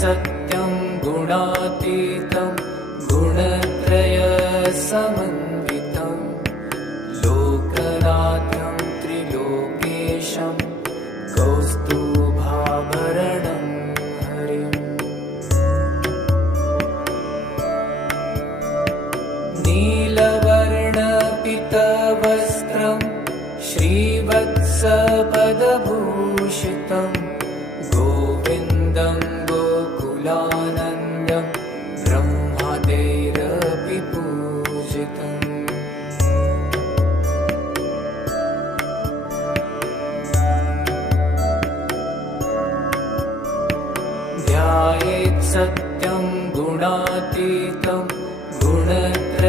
सत्यं सत्यं गुणातीतं गुणत्रयसमन्वितं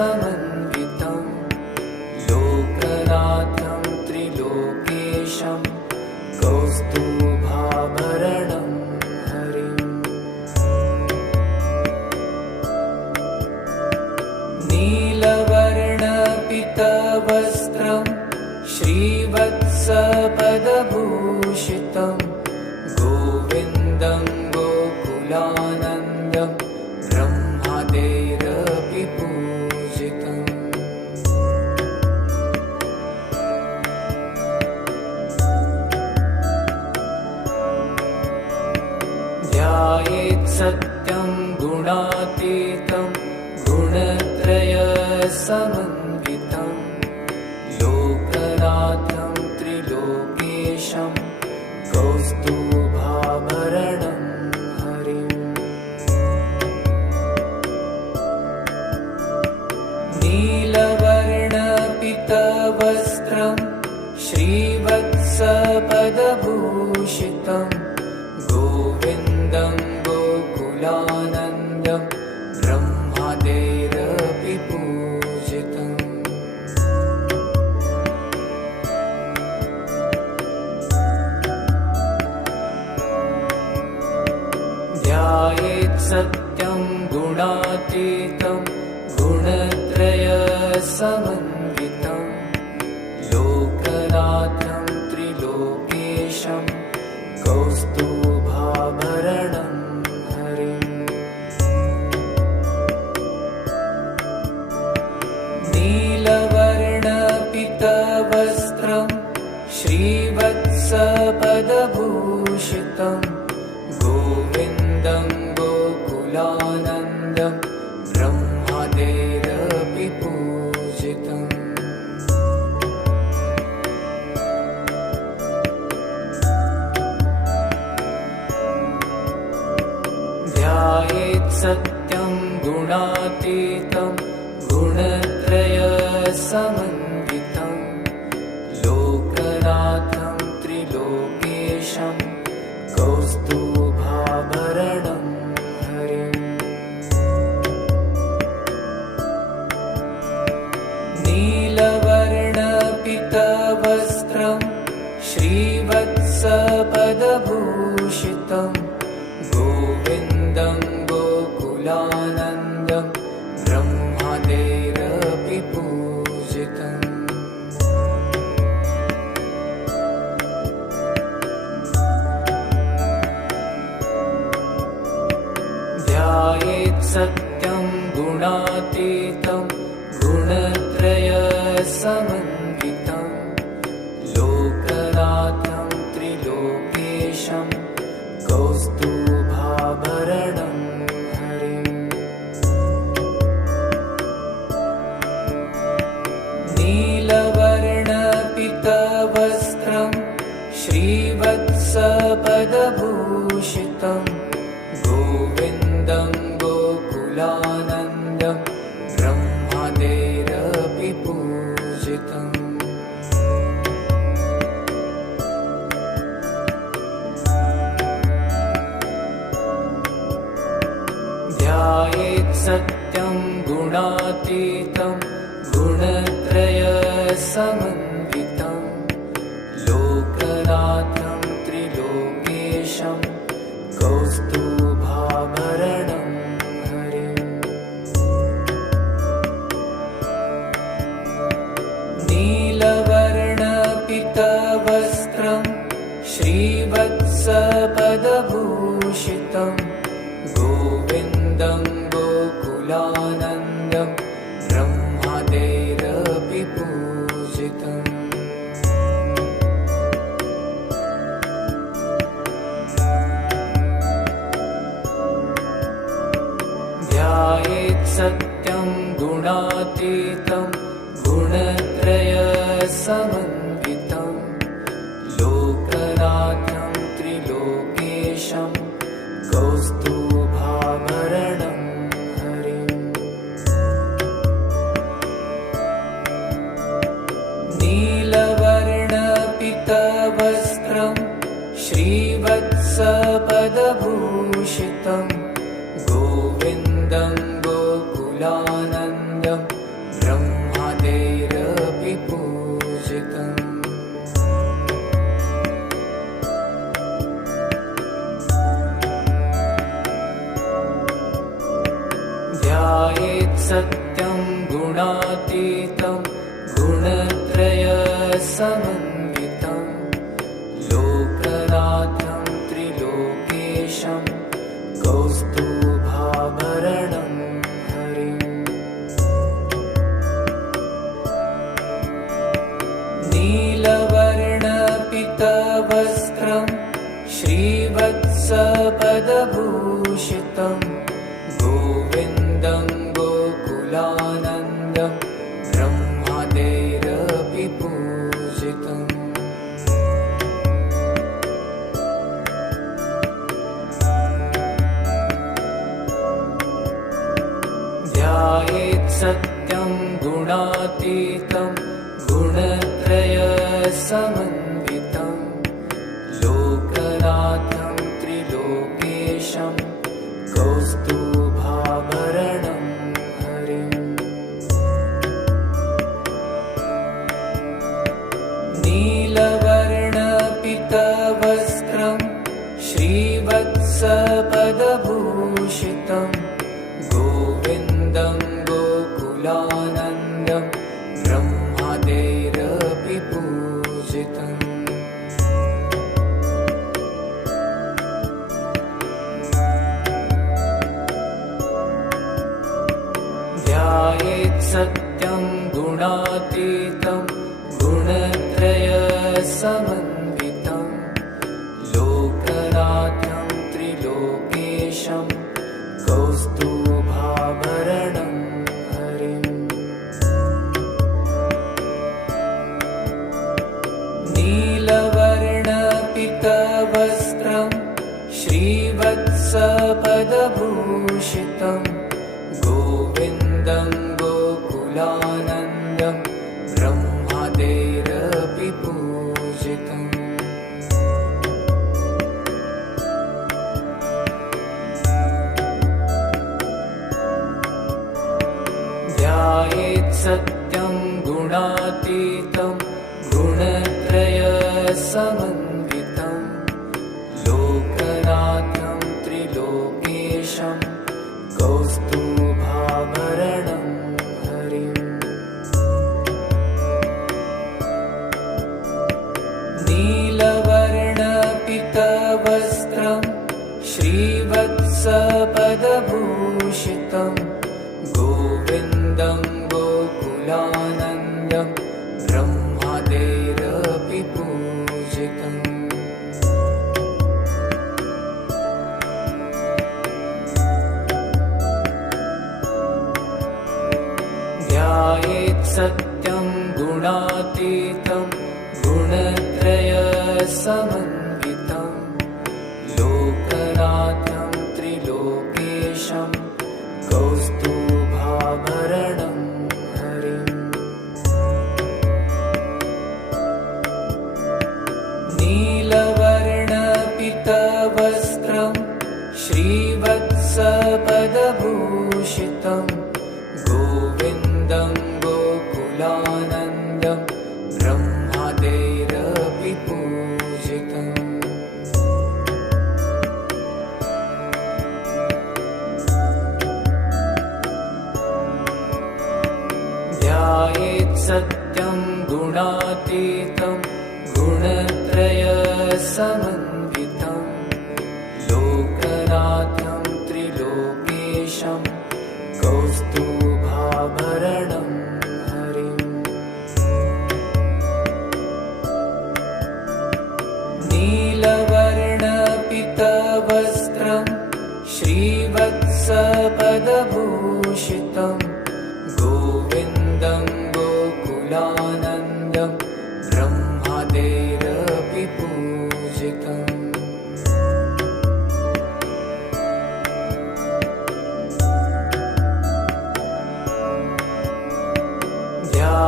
summer tão श्रीवत्सपदभूषितं самое creation. कौस्तुभाभरणं हरिम्। नीलवर्णपितवस्त्रं श्रीवत्सपदभूषितं गुणातीतं गुणत्रयसम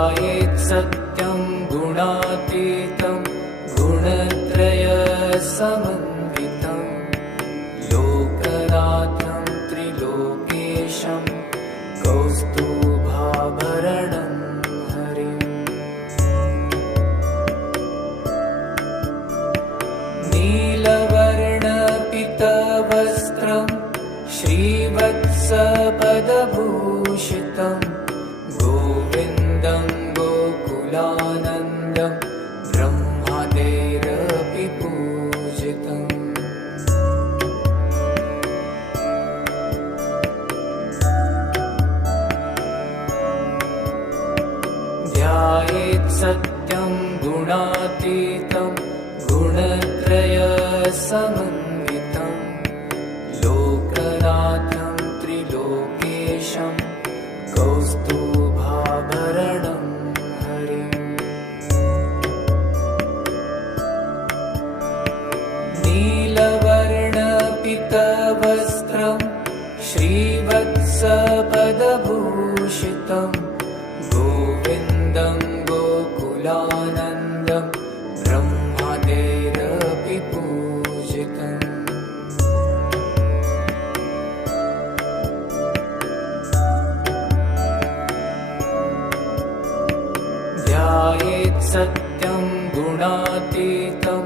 ध्यायेत् सत्यं गुणातीतं गुणत्रयसम् सत्यं गुणातीतं गुणत्रयसम् सत्यं गुणातीतं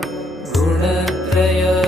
गुणत्रयसम